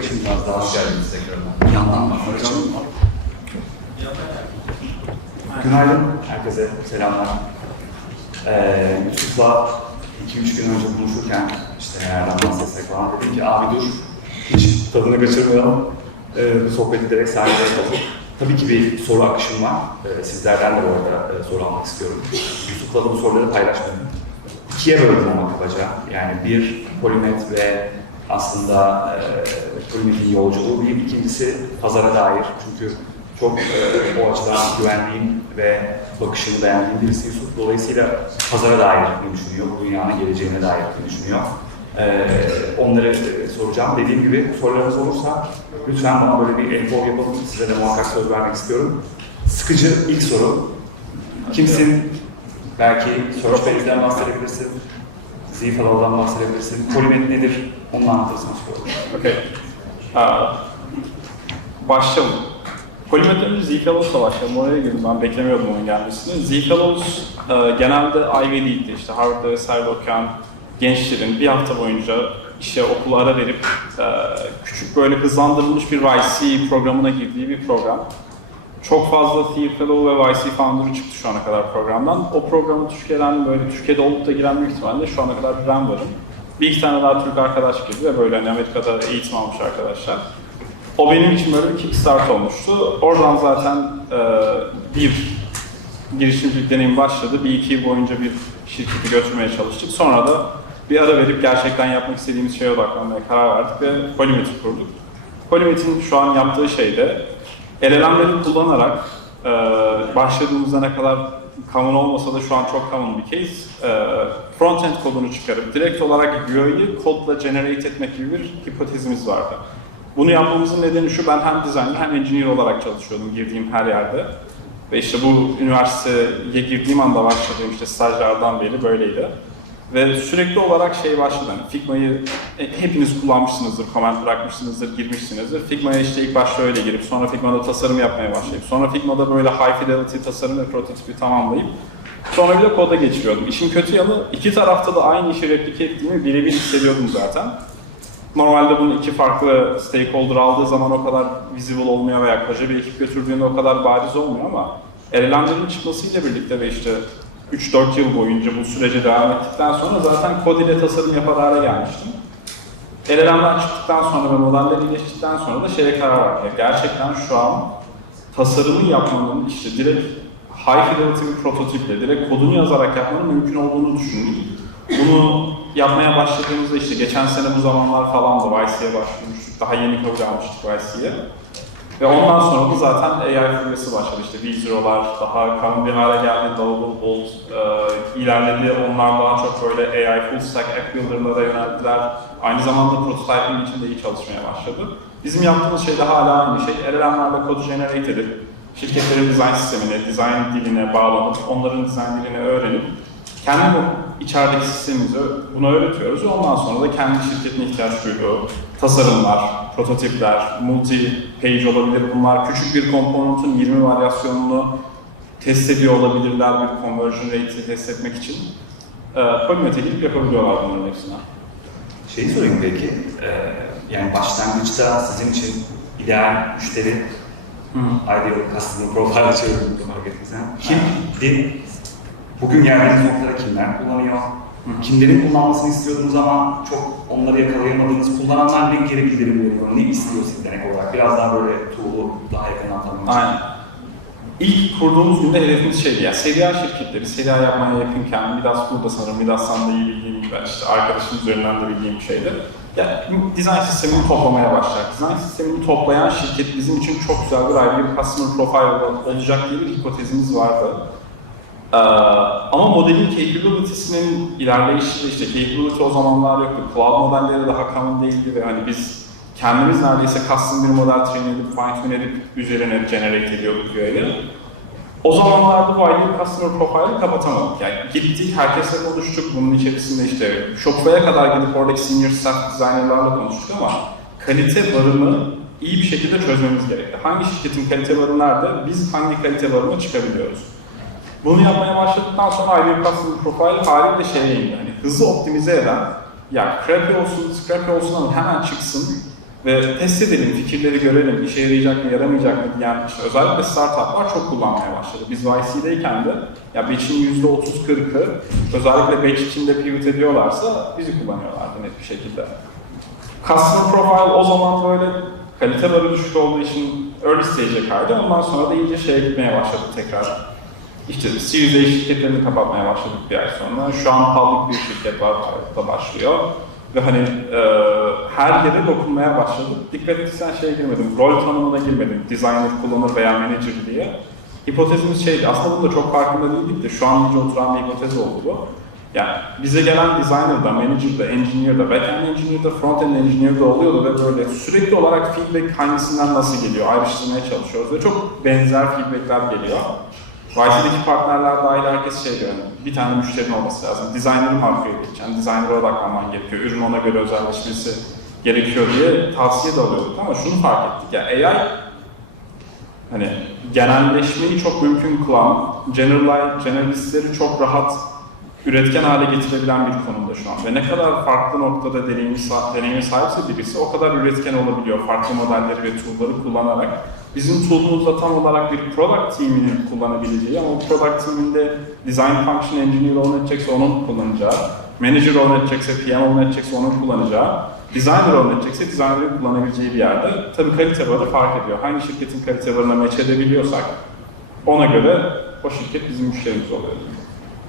geçeyim biraz daha. Hoş geldiniz tekrardan. Yandan bakmak için. Günaydın herkese, selamlar. Ee, Yusuf'la 2-3 gün önce buluşurken işte nereden bahsetsek falan dedim ki abi dur hiç tadını kaçırmayalım. Ee, bu sohbeti direkt sahnede yapalım. Tabii ki bir soru akışım var. Ee, sizlerden de bu arada e, soru almak istiyorum. Yusuf'la da bu soruları paylaşmadım. İkiye böldüm ama kabaca. Yani bir Polimet ve aslında e, yolculuğu. Bir ikincisi pazara dair. Çünkü çok e, o açıdan güvendiğim ve bakışını beğendiğim birisi Yusuf. Dolayısıyla pazara dair ne düşünüyor, bu dünyanın geleceğine dair ne düşünüyor. E, e, soracağım. Dediğim gibi sorularınız olursa lütfen bana böyle bir el kol yapalım. Size de muhakkak söz vermek istiyorum. Sıkıcı ilk soru. Kimsin? Belki Search Page'den bahsedebilirsin. Zifalow'dan bahsedebilirsin. Polimet nedir? Onu anlatırsanız olur. Okey. Aa, Başlayalım. Polymet'ten önce Zcalos'la başlayalım. Oraya girdim. Ben beklemiyordum onun gelmesini. Zcalos e, genelde Ivy League'de işte Harvard'da vesaire okuyan gençlerin bir hafta boyunca işe okula ara verip e, küçük böyle hızlandırılmış bir YC programına girdiği bir program. Çok fazla Fellow ve YC Founder'ı çıktı şu ana kadar programdan. O programı Türkiye'den böyle Türkiye'de olup da giren büyük ihtimalle şu ana kadar ben varım. Bir iki tane daha Türk arkadaş girdi ve böyle hani Amerika'da eğitim almış arkadaşlar. O benim için böyle bir kickstart olmuştu. Oradan zaten e, bir girişimcilik deneyim başladı. Bir iki yıl boyunca bir şirketi götürmeye çalıştık. Sonra da bir ara verip gerçekten yapmak istediğimiz şeye odaklanmaya karar verdik ve Polymet'i kurduk. Polymet'in şu an yaptığı şey de LLM'leri kullanarak e, başladığımızda ne kadar common olmasa da şu an çok common bir case. E, frontend kodunu çıkarıp direkt olarak UI'yi kodla generate etmek gibi bir hipotezimiz vardı. Bunu yapmamızın nedeni şu, ben hem designer hem engineer olarak çalışıyordum girdiğim her yerde. Ve işte bu üniversiteye girdiğim anda başladığım işte stajlardan beri böyleydi. Ve sürekli olarak şey başladı. Hani Figma'yı e, hepiniz kullanmışsınızdır, comment bırakmışsınızdır, girmişsinizdir. Figma'ya işte ilk başta öyle girip sonra Figma'da tasarım yapmaya başlayıp sonra Figma'da böyle high fidelity tasarım ve prototipi tamamlayıp sonra bir de koda geçiriyordum. İşin kötü yanı iki tarafta da aynı işi replike ettiğimi birebir hissediyordum zaten. Normalde bunu iki farklı stakeholder aldığı zaman o kadar visible olmuyor veya koca bir ekip götürdüğünde o kadar bariz olmuyor ama LLM'lerin çıkmasıyla birlikte ve işte 3-4 yıl boyunca bu sürece devam ettikten sonra zaten kod ile tasarım yapar hale gelmiştim. LLM'den çıktıktan sonra ve modeller iyileştikten sonra da şeye karar verdim. Gerçekten şu an tasarımı yapmanın işte direkt high fidelity bir prototiple, direkt kodunu yazarak yapmanın mümkün olduğunu düşündüm. Bunu yapmaya başladığımızda işte geçen sene bu zamanlar falandı YC'ye başlamıştık. Daha yeni kabul almıştık YC'ye. Ve ondan sonra da zaten AI furyası başladı. İşte V0'lar daha bir hale geldi. Lovable Bolt e, ilerledi. Onlar daha çok böyle AI full stack app builder'lara yöneldiler. Aynı zamanda prototyping için de iyi çalışmaya başladı. Bizim yaptığımız şey de hala aynı şey. LLM'lerle kodu generate edip şirketlerin design sistemine, design diline bağlanıp onların design dilini öğrenip kendi içerideki sistemimizi buna öğretiyoruz ondan sonra da kendi şirketin ihtiyaç duyduğu tasarımlar, prototipler, multi-page olabilir bunlar. Küçük bir komponentun 20 varyasyonunu test ediyor olabilirler bir conversion rate'i test etmek için. E, Polymet'e gidip yapabiliyorlar bunların hepsini. Şeyi sorayım belki, e, yani başlangıçta sizin için ideal müşteri, ideal customer profile çevirdim fark ettiysen. Kimdi? Bugün geldiğiniz noktada kimler kullanıyor? Kimlerin kullanmasını istiyordunuz ama çok onları yakalayamadığınız kullananlar ne geri bildirim veriyor, ne istiyor sizden ek olarak? Biraz daha böyle tool'u daha yakından tanımak. Aynen. İlk kurduğumuz günde hedefimiz şeydi ya, seri A şirketleri, seri A yapmaya yakınken Midas burada sanırım, Midas'tan da iyi bildiğim gibi, işte arkadaşım üzerinden de bildiğim şeydi. Ya, dizayn sistemini toplamaya başladık. Dizayn sistemini toplayan şirket bizim için çok güzel bir ayrı bir customer profile olacak diye bir hipotezimiz vardı. Ee, ama modelin capability'sinin ilerleyişi işte capability o zamanlar yoktu. Cloud modelleri daha common değildi ve hani biz kendimiz neredeyse custom bir model train edip fine tune edip üzerine generate ediyorduk böyle. O zamanlarda bu ideal customer profile'ı kapatamadık. Yani gittik, herkesle konuştuk. Bunun içerisinde işte Shopify'a kadar gidip oradaki senior staff designerlarla konuştuk ama kalite barını iyi bir şekilde çözmemiz gerekti. Hangi şirketin kalite barı nerede? Biz hangi kalite barına çıkabiliyoruz? Bunu yapmaya başladıktan sonra ideal customer profile haliyle şeye indi. Hani hızı optimize eden, ya crappy olsun, scrappy olsun ama hemen çıksın Ve test edelim, fikirleri görelim, işe yarayacak mı, yaramayacak mı diyen işte özellikle startuplar çok kullanmaya başladı. Biz YC'deyken de ya batch'in %30-40'ı özellikle batch içinde pivot ediyorlarsa bizi kullanıyorlardı net bir şekilde. Customer profile o zaman böyle kalite barı düşük olduğu için early stage'e kaydı. Ondan sonra da iyice şeye gitmeye başladı tekrar. İşte Series A şirketlerini kapatmaya başladık bir ay sonra. Şu an public bir şirket var da başlıyor. Ve hani e, her yere dokunmaya başladık. Dikkat etsen şeye girmedim, rol tanımına girmedim. Designer kullanır veya manager diye. Hipotezimiz şeydi, aslında bunda çok farkında değildik de şu an iyice oturan bir hipotez oldu bu. Yani bize gelen designer da, manager da, engineer da, backend engineer da, frontend engineer da oluyordu ve böyle sürekli olarak feedback hangisinden nasıl geliyor ayrıştırmaya çalışıyoruz ve çok benzer feedbackler geliyor. YC'deki partnerler dahil herkes şey diyor, yani bir tane müşterinin olması lazım. Designer'ı markaya geçeceksin, designer'a odaklanman gerekiyor, ürün ona göre özelleşmesi gerekiyor diye tavsiye de alıyorduk ama şunu fark ettik ya AI hani genelleşmeyi çok mümkün kılan, general, generalistleri çok rahat üretken hale getirebilen bir konumda şu an. Ve ne kadar farklı noktada deneyimi, deneyime sahipse birisi o kadar üretken olabiliyor. Farklı modelleri ve tool'ları kullanarak. Bizim tool'umuz da tam olarak bir product team'inin kullanabileceği ama o product team'inde design function engineer own edecekse onun kullanacağı, manager own edecekse, PM own edecekse onun kullanacağı, designer own edecekse designer'ı kullanabileceği bir yerde. Tabii kalite barı fark ediyor. Hangi şirketin kalite barına match edebiliyorsak ona göre o şirket bizim müşterimiz oluyor.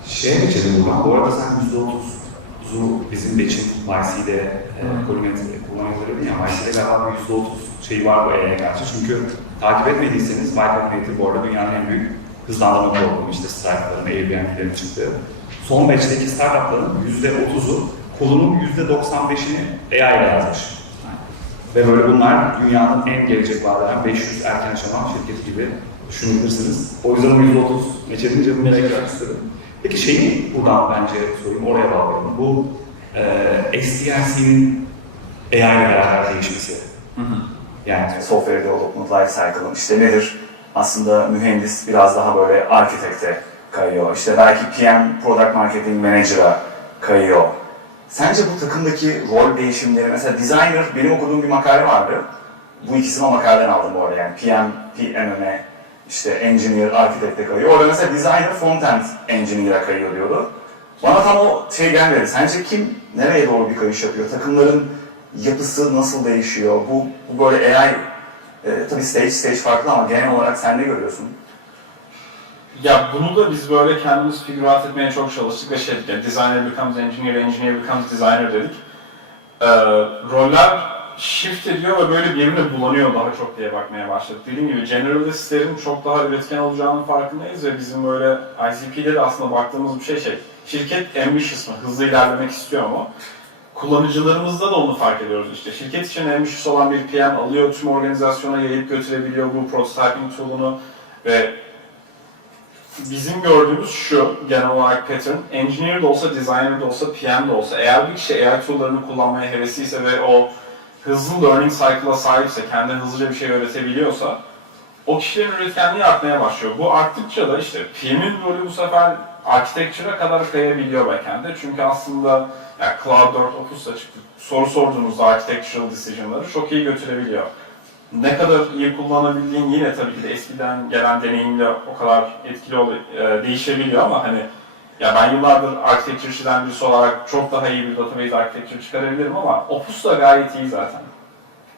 Şeye geçelim buradan. Bu arada sen %30'u bizim Beç'in YC'de e, Polimetri kullanıyorlar dedin ya. YC'de galiba bir %30 şeyi var bu AI'ye karşı. Çünkü takip etmediyseniz Y Combinator bu arada dünyanın en büyük hızlandırma programı. İşte Stripe'ların, Airbnb'lerin çıktığı. Son batch'teki startupların %30'u kolunun %95'ini AI yazmış. Ve böyle bunlar dünyanın en gelecek vadeden 500 erken aşama şirketi gibi düşünebilirsiniz. O yüzden o %30 geçebilince bunu merak istedim. Peki şeyi buradan bence sorayım, oraya bağlayalım. Bu e, SDLC'nin AI ile beraber değişmesi. Yani software development life cycle'ın işte nedir? Aslında mühendis biraz daha böyle arkitekte kayıyor. İşte belki PM, product marketing manager'a kayıyor. Sence bu takımdaki rol değişimleri, mesela designer, benim okuduğum bir makale vardı. Bu ikisini o makaleden aldım bu arada yani PM, PMM'e, işte engineer, arkitekte kayıyor. Orada mesela designer, frontend engineer'a kayıyor diyordu. Bana tam o şey gelmedi. Sence kim nereye doğru bir kayış yapıyor? Takımların yapısı nasıl değişiyor? Bu, bu böyle AI, e, tabii stage stage farklı ama genel olarak sen ne görüyorsun? Ya bunu da biz böyle kendimiz figure out etmeye çok çalıştık ve şey dedik, yani designer becomes engineer, engineer becomes designer dedik. Ee, roller shift ediyor ve böyle birbirine bulanıyor daha çok diye bakmaya başladık. Dediğim gibi generalistlerin çok daha üretken olacağının farkındayız ve bizim böyle ICP'de de aslında baktığımız bir şey şey, şirket ambitious mı, hızlı ilerlemek istiyor mu? Kullanıcılarımızda da onu fark ediyoruz işte. Şirket için ambitious olan bir PM alıyor, tüm organizasyona yayıp götürebiliyor bu prototyping tool'unu ve bizim gördüğümüz şu genel olarak pattern, engineer de olsa, designer de olsa, PM de olsa, eğer bir kişi AI tool'larını kullanmaya hevesliyse ve o hızlı learning cycle'a sahipse, kendine hızlıca bir şey öğretebiliyorsa, o kişilerin üretkenliği artmaya başlıyor. Bu arttıkça da işte PM'in rolü bu sefer architecture'a kadar kayabiliyor backend'e. Çünkü aslında yani Cloud 4 Opus'ta çıktı. Soru sorduğunuzda architectural decision'ları çok iyi götürebiliyor ne kadar iyi kullanabildiğin yine tabii ki de eskiden gelen deneyimle o kadar etkili ol, e, değişebiliyor ama hani ya ben yıllardır architecture'çiden birisi olarak çok daha iyi bir database architecture çıkarabilirim ama Opus da gayet iyi zaten.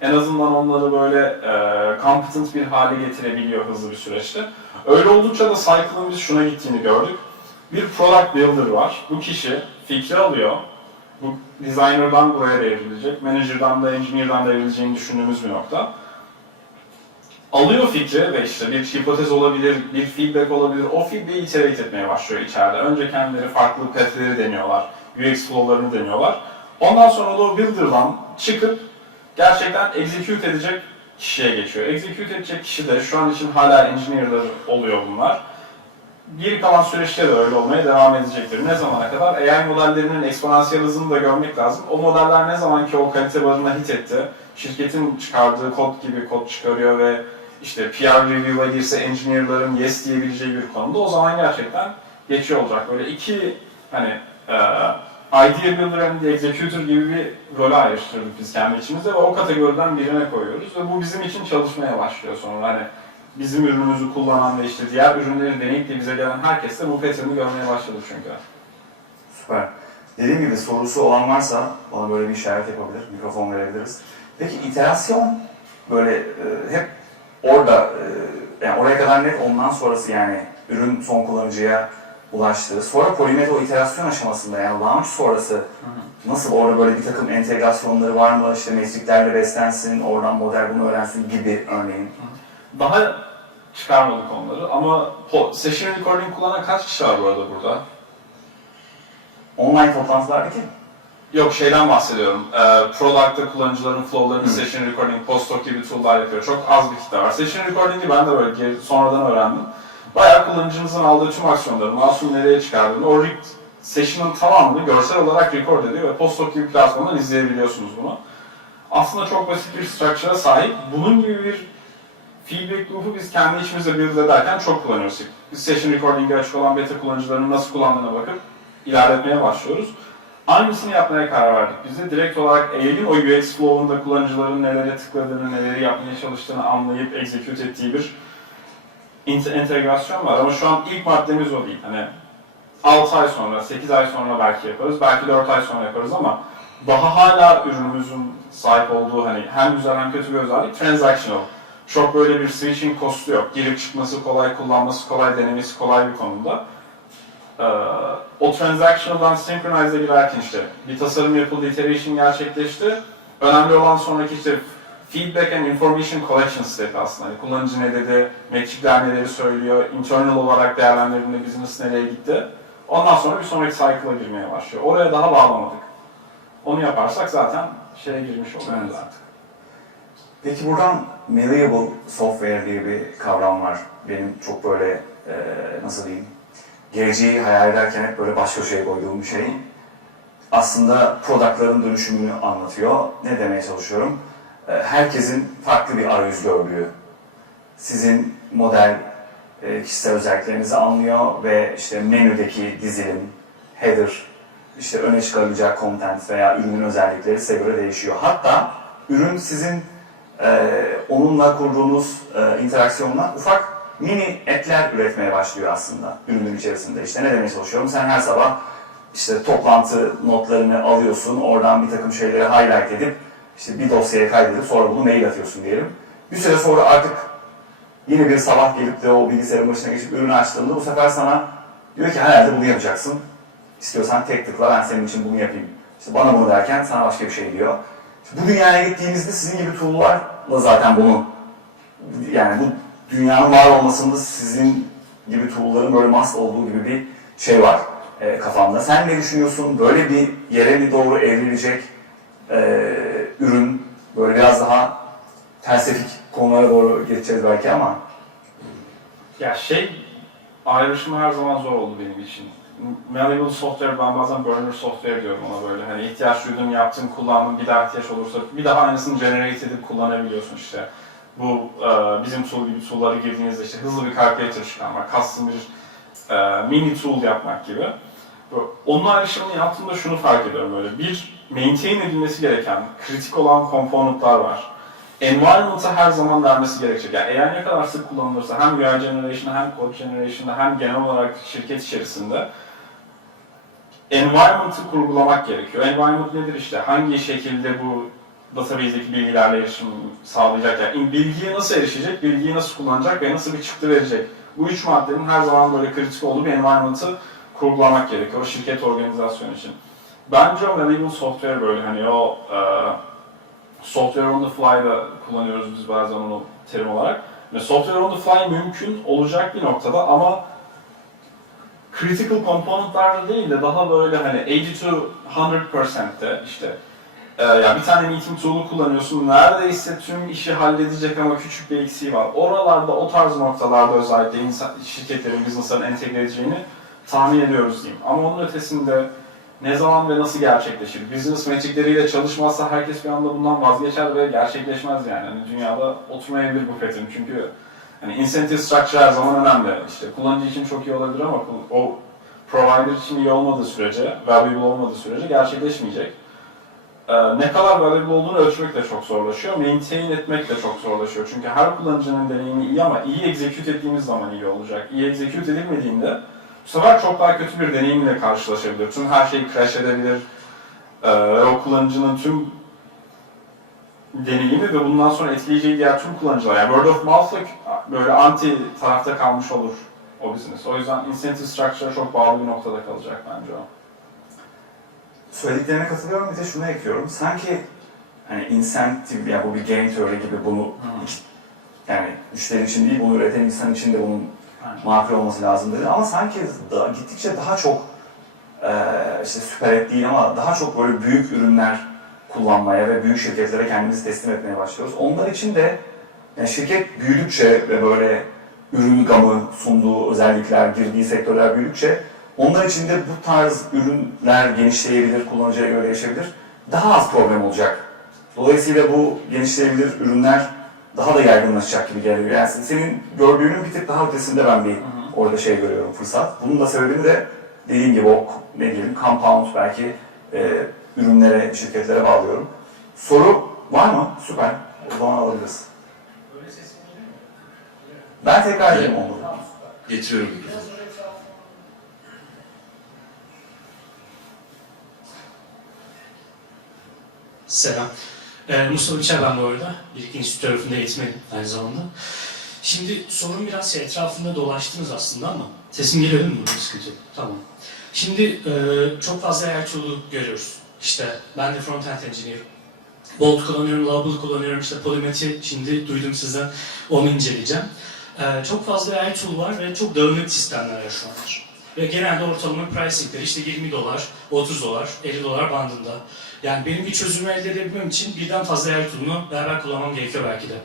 En azından onları böyle e, competent bir hale getirebiliyor hızlı bir süreçte. Öyle oldukça da cycle'ın biz şuna gittiğini gördük. Bir product builder var. Bu kişi fikri alıyor. Bu designer'dan buraya devrilecek, manager'dan da engineer'dan devrileceğini düşündüğümüz bir nokta alıyor fikri ve işte bir hipotez olabilir, bir feedback olabilir. O feedback'i iterate etmeye başlıyor içeride. Önce kendileri farklı petleri deniyorlar, UX flow'larını deniyorlar. Ondan sonra da o builder'dan çıkıp gerçekten execute edecek kişiye geçiyor. Execute edecek kişi de şu an için hala engineer'lar oluyor bunlar. Geri kalan süreçte de öyle olmaya devam edecektir. Ne zamana kadar? AI modellerinin eksponansiyel hızını da görmek lazım. O modeller ne zaman ki o kalite barına hit etti, şirketin çıkardığı kod gibi kod çıkarıyor ve işte PR review'a girse engineer'ların yes diyebileceği bir konumda o zaman gerçekten geçiyor olacak. Böyle iki hani e, idea builder and executor gibi bir role ayrıştırdık biz kendi içimizde ve o kategoriden birine koyuyoruz ve bu bizim için çalışmaya başlıyor sonra hani bizim ürünümüzü kullanan ve işte diğer ürünleri deneyip de bize gelen herkes de bu pattern'ı görmeye başladı çünkü. Süper. Dediğim gibi sorusu olan varsa bana böyle bir işaret yapabilir, mikrofon verebiliriz. Peki iterasyon böyle e, hep orada, e, yani oraya kadar net ondan sonrası yani ürün son kullanıcıya ulaştı. Sonra Polimet o iterasyon aşamasında yani launch sonrası nasıl orada böyle bir takım entegrasyonları var mı? İşte metriklerle beslensin, oradan model bunu öğrensin gibi örneğin. Daha çıkarmadık onları ama session recording kullanan kaç kişi var bu arada burada? Online toplantılardaki Yok şeyden bahsediyorum. Ee, Product'ta kullanıcıların flow'larını Hı. session recording, post-hoc gibi tool'lar yapıyor. Çok az bir kitle var. Session recording'i ben de böyle geri- sonradan öğrendim. Bayağı kullanıcınızın aldığı tüm aksiyonları, mouse'un nereye çıkardığını, o re- session'ın tamamını görsel olarak record ediyor ve post-hoc gibi platformdan izleyebiliyorsunuz bunu. Aslında çok basit bir structure'a sahip. Bunun gibi bir feedback loop'u biz kendi içimizde build ederken çok kullanıyoruz. Biz session recording'e açık olan beta kullanıcıların nasıl kullandığına bakıp ilerletmeye başlıyoruz. Aynısını yapmaya karar verdik biz de. Direkt olarak Eylül'ün o UX flow'unda kullanıcıların nelere tıkladığını, neleri yapmaya çalıştığını anlayıp execute ettiği bir entegrasyon var. Ama şu an ilk maddemiz o değil. Hani 6 ay sonra, 8 ay sonra belki yaparız, belki 4 ay sonra yaparız ama daha hala ürünümüzün sahip olduğu hani hem güzel hem kötü bir özellik transactional. Çok böyle bir switching costu yok. Girip çıkması kolay, kullanması kolay, denemesi kolay bir konumda. Ee, o transactional'dan synchronize'e girerken işte bir tasarım yapıldı, iteration gerçekleşti. Önemli olan sonraki işte feedback and information collection step aslında. Yani kullanıcı ne dedi, metrikler neleri söylüyor, internal olarak değerlendirdiğinde business nereye gitti. Ondan sonra bir sonraki cycle'a girmeye başlıyor. Oraya daha bağlamadık. Onu yaparsak zaten şeye girmiş oluyoruz Evet. artık. Peki buradan malleable software diye bir kavram var. Benim çok böyle e, nasıl diyeyim geleceği hayal ederken hep böyle baş köşeye koyduğum bir şey. Aslında productların dönüşümünü anlatıyor. Ne demeye çalışıyorum? E, herkesin farklı bir arayüz gördüğü. Sizin model e, kişisel özelliklerinizi anlıyor ve işte menüdeki dizilim, header, işte öne çıkarılacak content veya ürünün özellikleri size göre değişiyor. Hatta ürün sizin e, onunla kurduğunuz e, interaksiyonla ufak mini etler üretmeye başlıyor aslında ürünün içerisinde. İşte ne demeye çalışıyorum? Sen her sabah işte toplantı notlarını alıyorsun, oradan bir takım şeyleri highlight edip işte bir dosyaya kaydedip sonra bunu mail atıyorsun diyelim. Bir süre sonra artık yine bir sabah gelip de o bilgisayarın başına geçip ürünü açtığında bu sefer sana diyor ki herhalde bunu yapacaksın. İstiyorsan tek tıkla ben senin için bunu yapayım. İşte bana bunu derken sana başka bir şey diyor. İşte bu dünyaya gittiğimizde sizin gibi tool'larla zaten bunu yani bu dünyanın var olmasında sizin gibi tool'ların böyle must olduğu gibi bir şey var e, kafamda. Sen ne düşünüyorsun? Böyle bir yere mi doğru evrilecek e, ürün? Böyle biraz daha felsefik konulara doğru geçeceğiz belki ama Ya şey ayrışımı her zaman zor oldu benim için. Malleable software, ben bazen burner software diyorum ona böyle. Hani ihtiyaç duydun, yaptın, kullandın, bir daha ihtiyaç olursa bir daha aynısını generate edip kullanabiliyorsun işte. Bu e, bizim tool gibi tool'lara girdiğinizde işte hızlı bir calculator çıkarmak, custom bir e, mini tool yapmak gibi. Onun ayrışımını yaptığımda şunu fark ediyorum böyle. Bir, maintain edilmesi gereken, kritik olan komponentler var environment'a her zaman vermesi gerekecek. Yani eğer ne kadar sık kullanılırsa hem UI generation'da hem code generation'da hem genel olarak şirket içerisinde environment'ı kurgulamak gerekiyor. Environment nedir işte? Hangi şekilde bu database'deki bilgilerle erişim sağlayacak? Yani bilgiye nasıl erişecek, bilgiyi nasıl kullanacak ve nasıl bir çıktı verecek? Bu üç maddenin her zaman böyle kritik olduğu bir environment'ı kurgulamak gerekiyor şirket organizasyonu için. Bence o malleable software böyle hani o e, software on the fly da kullanıyoruz biz bazen onu terim olarak. Ve software on the fly mümkün olacak bir noktada ama critical componentlarda değil de daha böyle hani 80 to 100%'te işte e, ya bir tane meeting tool'u kullanıyorsun neredeyse tüm işi halledecek ama küçük bir eksiği var. Oralarda o tarz noktalarda özellikle insan, şirketlerin, business'ların entegre edeceğini tahmin ediyoruz diyeyim. Ama onun ötesinde ne zaman ve nasıl gerçekleşir? Business metrikleriyle çalışmazsa herkes bir anda bundan vazgeçer ve gerçekleşmez yani. Hani dünyada oturmayabilir bu pattern çünkü hani incentive structure her zaman önemli. İşte kullanıcı için çok iyi olabilir ama o provider için iyi olmadığı sürece, valuable olmadığı sürece gerçekleşmeyecek. Ee, ne kadar valuable olduğunu ölçmek de çok zorlaşıyor, maintain etmek de çok zorlaşıyor. Çünkü her kullanıcının deneyimi iyi ama iyi execute ettiğimiz zaman iyi olacak. İyi execute edilmediğinde bu sefer çok daha kötü bir deneyimle karşılaşabilir. Tüm her şey crash edebilir. Ee, o kullanıcının tüm deneyimi ve bundan sonra etkileyeceği diğer tüm kullanıcılar. Yani word of mouth'la böyle anti tarafta kalmış olur o business. O yüzden incentive structure'a çok bağlı bir noktada kalacak bence o. Söylediklerine katılıyorum bir de şunu ekliyorum. Sanki hani incentive ya bu bir game theory gibi bunu yani müşteri için değil bunu üreten insan için de bunun. Makul olması lazım dedi. Ama sanki da, gittikçe daha çok eee işte süper et değil ama daha çok böyle büyük ürünler kullanmaya ve büyük şirketlere kendimizi teslim etmeye başlıyoruz. Onlar için de yani şirket büyüdükçe ve böyle ürün gamı sunduğu özellikler, girdiği sektörler büyüdükçe onlar için de bu tarz ürünler genişleyebilir, kullanıcıya göre değişebilir. Daha az problem olacak. Dolayısıyla bu genişleyebilir ürünler daha da yaygınlaşacak gibi geliyor. Yani senin gördüğünün bir tık daha ötesinde ben bir orada şey görüyorum fırsat. Bunun da sebebini de dediğim gibi o ne diyelim compound belki e, ürünlere, şirketlere bağlıyorum. Soru var mı? Süper. O zaman alabiliriz. Ben tekrar edeyim onu. Getiriyorum mikrofonu. Selam. Ee, Mustafa Biçer ben bu arada. Birlik Enstitü tarafında eğitmenim aynı zamanda. Şimdi sorun biraz şey, etrafında dolaştınız aslında ama sesim geliyor değil mi? Tamam. Şimdi e, çok fazla tool'u görüyoruz. İşte ben de front-end engineer. Bolt kullanıyorum, Label kullanıyorum, işte Polymath'i şimdi duydum sizden, onu inceleyeceğim. Ee, çok fazla AI tool var ve çok dağınık sistemler var şu anlar. Ve genelde ortalama pricingleri işte 20 dolar, 30 dolar, 50 dolar bandında. Yani benim bir çözümü elde edebilmem için birden fazla yer tool'unu beraber kullanmam gerekiyor belki de.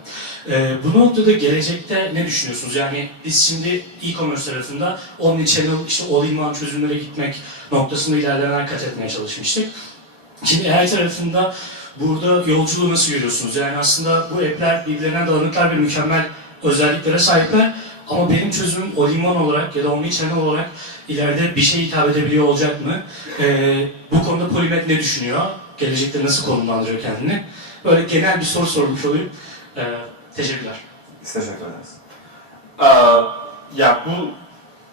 Ee, bu noktada gelecekte ne düşünüyorsunuz? Yani biz şimdi e-commerce tarafında omnichannel, işte all-in-one çözümlere gitmek noktasında ilerlemeler kat etmeye çalışmıştık. Şimdi AI tarafında burada yolculuğu nasıl görüyorsunuz? Yani aslında bu app'ler birbirlerinden dağınıklar ve mükemmel özelliklere sahipler. Ama benim çözümüm all-in-one olarak ya da omnichannel olarak ileride bir şey hitap edebiliyor olacak mı? Ee, bu konuda Polymet ne düşünüyor? Gelecekte nasıl konumlandırıyor kendini? Böyle genel bir soru sormuş olayım. Ee, teşekkürler. Teşekkür ederiz. Ee, ya bu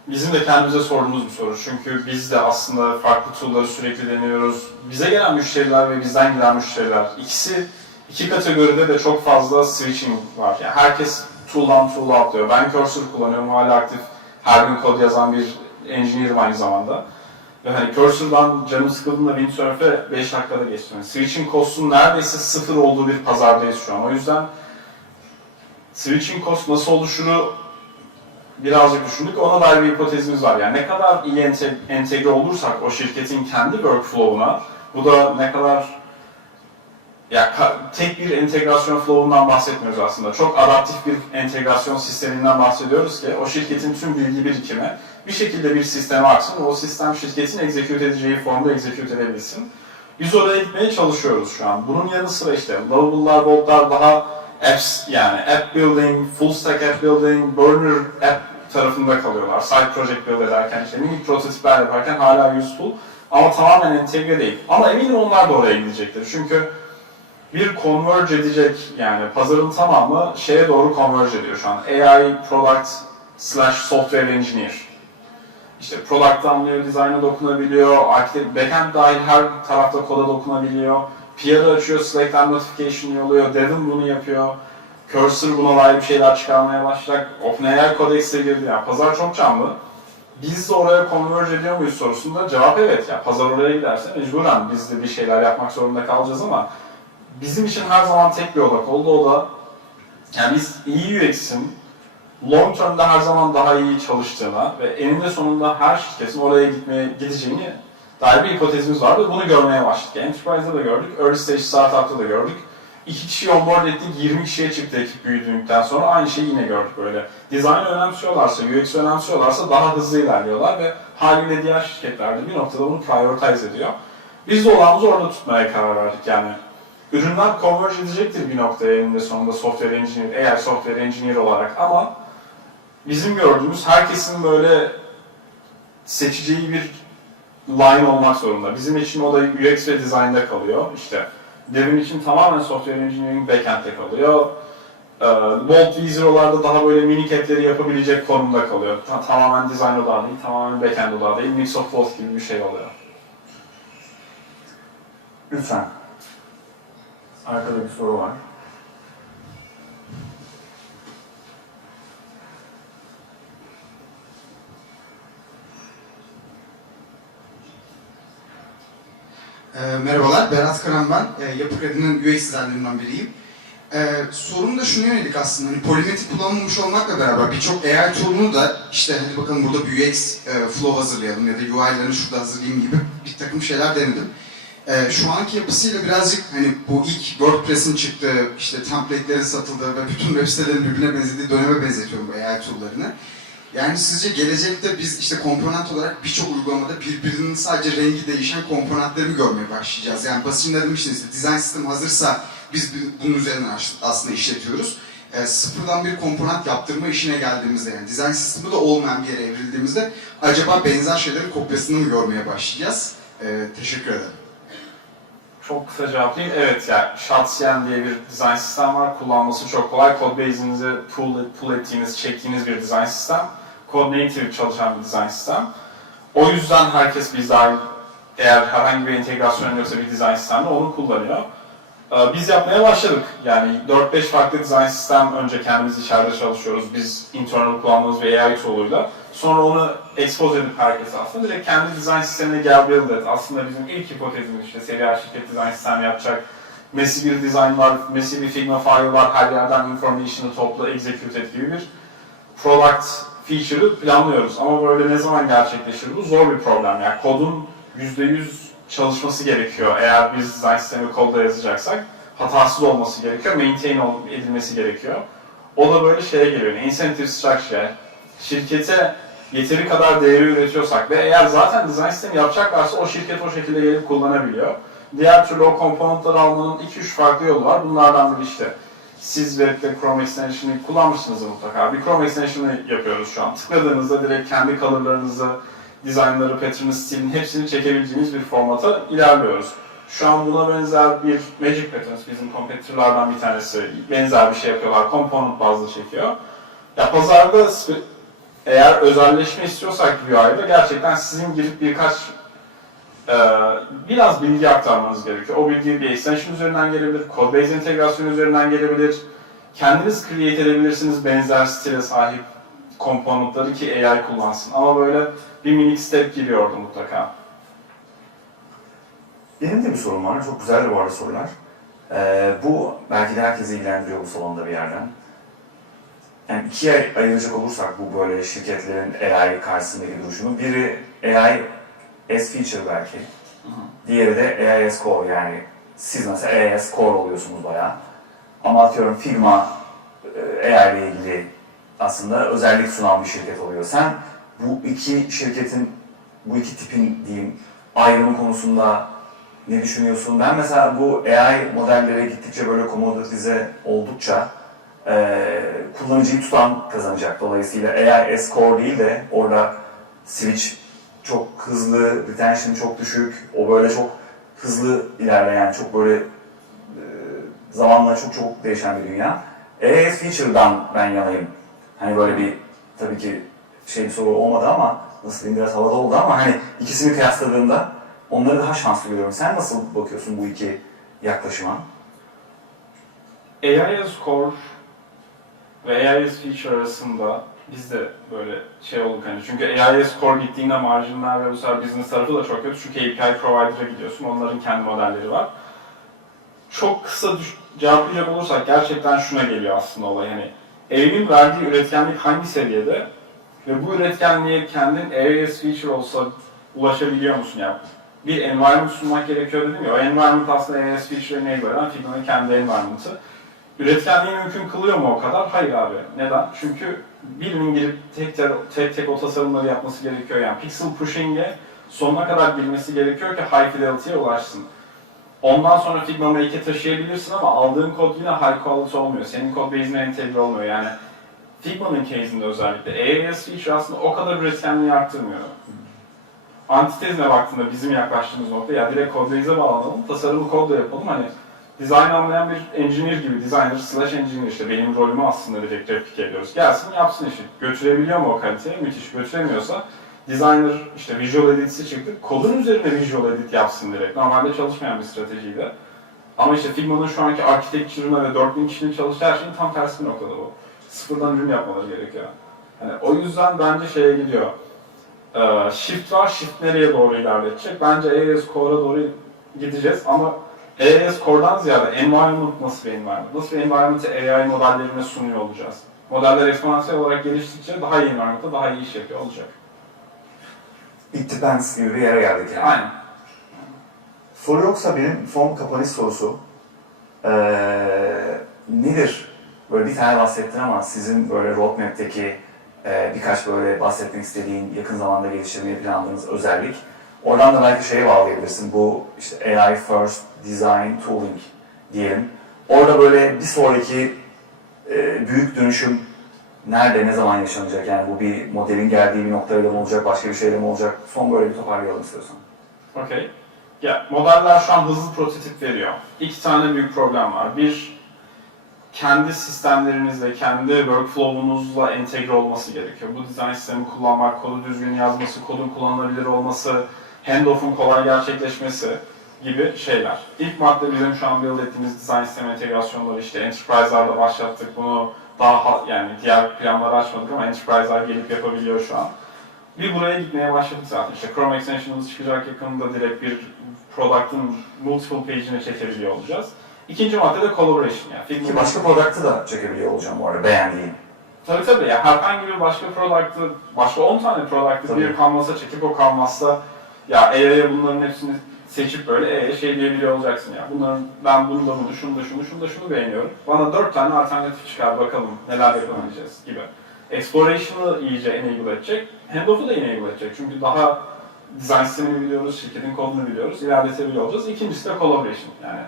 bizim de kendimize sorduğumuz bir soru. Çünkü biz de aslında farklı tool'ları sürekli deniyoruz. Bize gelen müşteriler ve bizden gelen müşteriler. ikisi iki kategoride de çok fazla switching var. Yani herkes tool'dan tool atlıyor. Ben Cursor kullanıyorum. Hala aktif her gün kod yazan bir engineer'ım aynı zamanda. Ve hani Cursor'dan canım sıkıldığında Windsurf'e 5 dakikada geçtim. Yani switching cost'un neredeyse sıfır olduğu bir pazardayız şu an. O yüzden switching cost nasıl oluşuru birazcık düşündük. Ona dair bir hipotezimiz var. Yani ne kadar iyi ente- entegre olursak o şirketin kendi workflow'una, bu da ne kadar ya tek bir entegrasyon flow'undan bahsetmiyoruz aslında. Çok adaptif bir entegrasyon sisteminden bahsediyoruz ki o şirketin tüm bilgi birikimi bir şekilde bir sisteme aksın o sistem şirketin execute edeceği formda execute edebilsin. Biz oraya gitmeye çalışıyoruz şu an. Bunun yanı sıra işte Lovable'lar, Bolt'lar daha apps yani app building, full stack app building, burner app tarafında kalıyorlar. Side project build ederken işte minik prototipler yaparken hala useful ama tamamen entegre değil. Ama eminim onlar da oraya gidecektir. Çünkü bir converge edecek yani pazarın tamamı şeye doğru converge ediyor şu an. AI product slash software engineer. İşte product anlıyor, design'a dokunabiliyor, architect, backend dahil her tarafta koda dokunabiliyor. PR açıyor, Slack'ten notification yolluyor, Devin bunu yapıyor. Cursor buna dair bir şeyler çıkarmaya başlayacak. OpenAI Codex'e girdi. Yani pazar çok canlı. Biz de oraya converge ediyor muyuz sorusunda cevap evet. Yani pazar oraya giderse mecburen biz de bir şeyler yapmak zorunda kalacağız ama bizim için her zaman tek bir odak oldu. O da yani biz iyi UX'in long term'da her zaman daha iyi çalıştığına ve eninde sonunda her şirketin oraya gitmeye gideceğini dair bir hipotezimiz vardı bunu görmeye başladık. Enterprise'da da gördük, early stage startup'ta da gördük. İki kişi onboard ettik, 20 kişiye çıktı ekip büyüdükten sonra aynı şeyi yine gördük böyle. Dizaynı önemsiyorlarsa, UX'i önemsiyorlarsa daha hızlı ilerliyorlar ve haliyle diğer şirketler de bir noktada bunu prioritize ediyor. Biz de olağımızı orada tutmaya karar verdik yani. Ürünler converge edecektir bir noktaya eninde sonunda software engineer, eğer software engineer olarak ama bizim gördüğümüz herkesin böyle seçeceği bir line olmak zorunda. Bizim için o da UX ve design'da kalıyor. İşte Devin için tamamen software engineering backend'de kalıyor. Ee, Bolt Zero'larda daha böyle minik app'leri yapabilecek konumda kalıyor. Ta- tamamen design odağı değil, tamamen backend odağı değil, mix of both gibi bir şey oluyor. Lütfen. Arkada bir soru var. Ee, merhabalar, Berat Karan ben. Ee, Yapı Kredi'nin UX dizaynerlerinden biriyim. Ee, sorum da şuna yönelik aslında, hani Polymath kullanılmamış olmakla beraber birçok AI tool'unu da işte hadi bakalım burada bir UX e, flow hazırlayalım ya da UI'larını şurada hazırlayayım gibi bir takım şeyler denedim. Ee, şu anki yapısıyla birazcık hani bu ilk WordPress'in çıktığı, işte template'lerin satıldığı ve bütün web sitelerin birbirine benzediği döneme benzetiyorum bu AI tool'larını. Yani sizce gelecekte biz işte komponent olarak birçok uygulamada birbirinin sadece rengi değişen komponentleri görmeye başlayacağız? Yani basitinden demiştiniz işte design sistem hazırsa biz bunun üzerinden as- aslında işletiyoruz. Ee, sıfırdan bir komponent yaptırma işine geldiğimizde yani dizayn sistemi de olmayan bir yere evrildiğimizde acaba benzer şeylerin kopyasını mı görmeye başlayacağız? Ee, teşekkür ederim. Çok kısa cevaplayayım. Evet yani Shatsian diye bir design sistem var. Kullanması çok kolay. Codebase'inizi pull, pull ettiğiniz, çektiğiniz bir design sistem. Code native çalışan bir design sistem. O yüzden herkes biz dahil eğer herhangi bir entegrasyon yoksa bir design sistemde onu kullanıyor. Ee, Biz yapmaya başladık. Yani 4-5 farklı design sistem önce kendimiz içeride çalışıyoruz. Biz internal kullandığımız bir AI tool'uyla. Sonra onu expose edip herkese aslında direkt kendi design sistemine gel build et. Aslında bizim ilk hipotezimiz işte seri şirket design sistem yapacak. Messi bir design var, Messi bir Figma file var, her yerden information'ı topla, execute et gibi bir product feature'ı planlıyoruz. Ama böyle ne zaman gerçekleşir bu? Zor bir problem. Yani kodun %100 çalışması gerekiyor. Eğer biz design sistemi kodda yazacaksak hatasız olması gerekiyor, maintain edilmesi gerekiyor. O da böyle şeye geliyor. Incentive structure. Şirkete yeteri kadar değeri üretiyorsak ve eğer zaten design sistemi yapacaklarsa o şirket o şekilde gelip kullanabiliyor. Diğer türlü o komponentleri almanın 2-3 farklı yolu var. Bunlardan biri işte siz web'de Chrome Extension'ı kullanmışsınızdır mutlaka. Bir Chrome Extension'ı yapıyoruz şu an. Tıkladığınızda direkt kendi color'larınızı, dizaynları, pattern'ı, stilin hepsini çekebileceğiniz bir formata ilerliyoruz. Şu an buna benzer bir Magic Patterns, bizim competitor'lardan bir tanesi benzer bir şey yapıyorlar. Component bazlı çekiyor. Ya pazarda eğer özelleşme istiyorsak UI'da gerçekten sizin girip birkaç e, biraz bilgi aktarmanız gerekiyor. O bilgi bir extension üzerinden gelebilir, Codebase entegrasyonu üzerinden gelebilir. Kendiniz create edebilirsiniz benzer stile sahip komponentleri ki AI kullansın. Ama böyle bir minik step giriyordu mutlaka. Benim de bir sorum var. Çok güzel bu arada sorular. Ee, bu belki de herkesi ilgilendiriyor bu salonda bir yerden. Yani ikiye ayıracak olursak bu böyle şirketlerin AI karşısındaki duruşunu. Biri AI as feature belki. Diğeri de AI as core yani siz mesela AI as core oluyorsunuz bayağı. Ama atıyorum Figma e, AI ile ilgili aslında özellik sunan bir şirket oluyor. Sen bu iki şirketin, bu iki tipin diyeyim ayrımı konusunda ne düşünüyorsun? Ben mesela bu AI modellere gittikçe böyle komoditize oldukça eee kullanıcıyı tutan kazanacak. Dolayısıyla AI as core değil de orada switch çok hızlı, retention çok düşük, o böyle çok hızlı ilerleyen, çok böyle eee, zamanla çok çok değişen bir dünya. AI as feature'dan ben yanayım. Hani böyle bir tabii ki şey bir soru olmadı ama nasıl diyeyim biraz havada oldu ama hani ikisini kıyasladığımda onları daha şanslı görüyorum. Sen nasıl bakıyorsun bu iki yaklaşıma? AI as Core ve AI as Feature arasında biz de böyle şey olduk hani çünkü AI as Core gittiğinde marjinler ve bu sefer business tarafı da çok kötü çünkü API provider'a gidiyorsun onların kendi modelleri var. Çok kısa cevaplayacak olursak gerçekten şuna geliyor aslında olay hani evin verdiği üretkenlik hangi seviyede ve bu üretkenliğe kendin AI as Feature olsa ulaşabiliyor musun yani? Bir environment sunmak gerekiyor dedim ya, o environment aslında AS Feature'ı neye göre? Figma'nın kendi environment'ı. Üretkenliği mümkün kılıyor mu o kadar? Hayır abi. Neden? Çünkü birinin girip tek tek, tek, tek o tasarımları yapması gerekiyor. Yani pixel pushing'e sonuna kadar bilmesi gerekiyor ki high fidelity'ye ulaşsın. Ondan sonra Figma Make'e taşıyabilirsin ama aldığın kod yine high quality olmuyor. Senin kod base'ine entegre olmuyor. Yani Figma'nın case'inde özellikle AAS feature aslında o kadar üretkenliği arttırmıyor. antitezine baktığında bizim yaklaştığımız nokta ya direkt Codebase'e bağlanalım, tasarımı kodla yapalım. Hani design anlayan bir engineer gibi, designer slash engineer işte benim rolümü aslında direkt replike ediyoruz. Gelsin yapsın işi. Götürebiliyor mu o kaliteye? Müthiş. Götüremiyorsa designer işte visual edit'si çıktı. Kodun üzerine visual edit yapsın direkt. Normalde çalışmayan bir stratejiydi. Ama işte Figma'nın şu anki architecture'ına ve 4000 kişinin çalıştığı her şeyin tam tersi bir noktada bu. Sıfırdan ürün yapmaları gerekiyor. Yani o yüzden bence şeye gidiyor. Ee, shift var, shift nereye doğru ilerletecek? Bence AES Core'a doğru gideceğiz ama AES Core'dan ziyade environment nasıl bir environment? Nasıl bir environment'ı AI modellerine sunuyor olacağız? Modeller eksponansiyel olarak geliştikçe daha iyi environment'ta daha iyi iş yapıyor olacak. It depends gibi bir yere geldik yani. Aynen. Soru yoksa benim son kapanış sorusu. Ee, nedir? Böyle bir tane bahsettin ama sizin böyle roadmap'teki e, birkaç böyle bahsetmek istediğin, yakın zamanda geliştirmeyi planladığınız özellik. Oradan da belki şeye bağlayabilirsin. Bu işte AI First Design Tooling diyelim. Orada böyle bir sonraki e, büyük dönüşüm nerede, ne zaman yaşanacak? Yani bu bir modelin geldiği bir noktayla mı olacak, başka bir şeyle mi olacak? Son böyle bir toparlayalım istiyorsan. Okey. Ya modeller şu an hızlı prototip veriyor. İki tane büyük problem var. Bir, kendi sistemlerinizle, kendi workflow'unuzla entegre olması gerekiyor. Bu dizayn sistemi kullanmak, kodu düzgün yazması, kodun kullanılabilir olması, handoff'un kolay gerçekleşmesi gibi şeyler. İlk madde bizim şu an build ettiğimiz dizayn sistemi entegrasyonları işte Enterprise'larda başlattık. Bunu daha ha- yani diğer planları açmadık ama Enterprise'lar gelip yapabiliyor şu an. Bir buraya gitmeye başladık zaten. İşte Chrome Extension'ımız çıkacak yakında direkt bir product'ın multiple page'ini çekebiliyor olacağız. İkinci madde de collaboration yani. Ki başka product'ı da çekebiliyor olacağım bu arada beğendiğin. Tabii tabii ya herhangi bir başka product'ı, başka 10 tane product'ı bir kanvasa çekip o kanvasta ya AI'ye bunların hepsini seçip böyle AI'ye şey diyebiliyor olacaksın ya. Bunların ben bunu da bunu, şunu da şunu, şunu da şunu beğeniyorum. Bana 4 tane alternatif çıkar bakalım neler yapabileceğiz gibi. Exploration'ı iyice enable edecek, handoff'u da enable edecek. Çünkü daha design sistemini biliyoruz, şirketin kodunu biliyoruz, ilerletebiliyor olacağız. İkincisi de collaboration yani.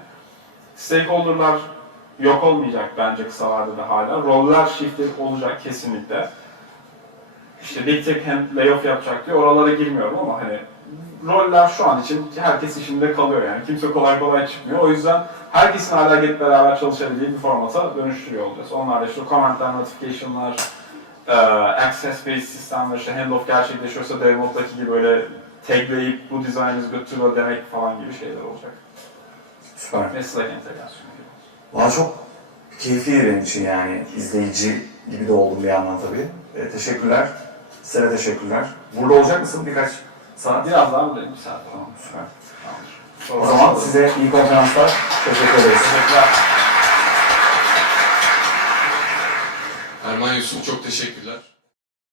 Stakeholder'lar yok olmayacak bence kısa vadede hala. Roller shift olacak kesinlikle. İşte Big Tech hem layoff yapacak diyor. Oralara girmiyorum ama hani roller şu an için herkes işinde kalıyor yani. Kimse kolay kolay çıkmıyor. O yüzden herkesin hala gelip beraber çalışabildiği bir formata dönüştürüyor olacağız. Onlar da işte commentler, notification'lar, e, access-based sistemler, işte handoff gerçekleşiyorsa DevOps'taki gibi böyle tagleyip bu dizaynınızı götürüyor demek falan gibi şeyler olacak. Süper. Ve Slack entegrasyonu gibi. Valla çok keyifli benim için yani izleyici gibi de oldum bir yandan tabii. E, teşekkürler. Size teşekkürler. Burada olacak mısın birkaç saat? Biraz daha buradayım bir saat falan. Süper. Tamamdır. O zaman size iyi konferanslar. Teşekkür ederiz. Teşekkürler. Erman Yusuf çok teşekkürler.